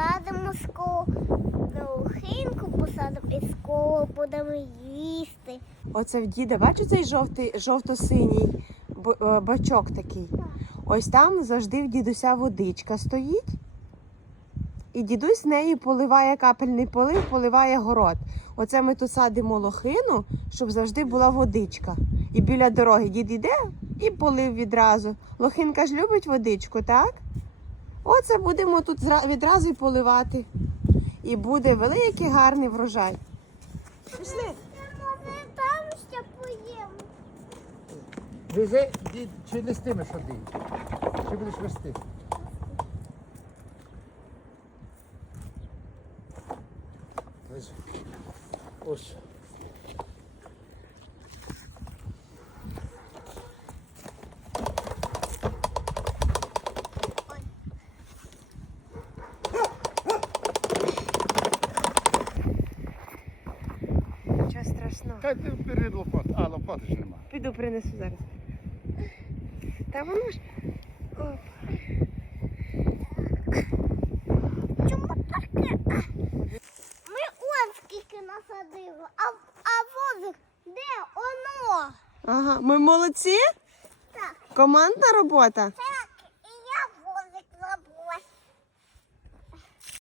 посадимо скоро, лохинку посадимо і скоро будемо їсти. Оце в діда, бачу цей жовтий, жовто-синій е, бачок такий. Ось там завжди в дідуся водичка стоїть. І дідусь нею поливає капельний полив, поливає город. Оце ми тут садимо лохину, щоб завжди була водичка. І біля дороги дід іде і полив відразу. Лохинка ж любить водичку, так? Оце будемо тут відразу й поливати. І буде великий гарний врожай. Пішли. Там ще поїмо. Дід, чи нестимеш один? Чи будеш вести? Ось. Нічого страшного. Хай ти вперед лопат. А, лопати ж нема. Піду принесу зараз. Та воно ж. Оп. Чому таке? Ми он скільки насадили, а, а возик де оно? Ага, ми молодці? Так, Командна робота. це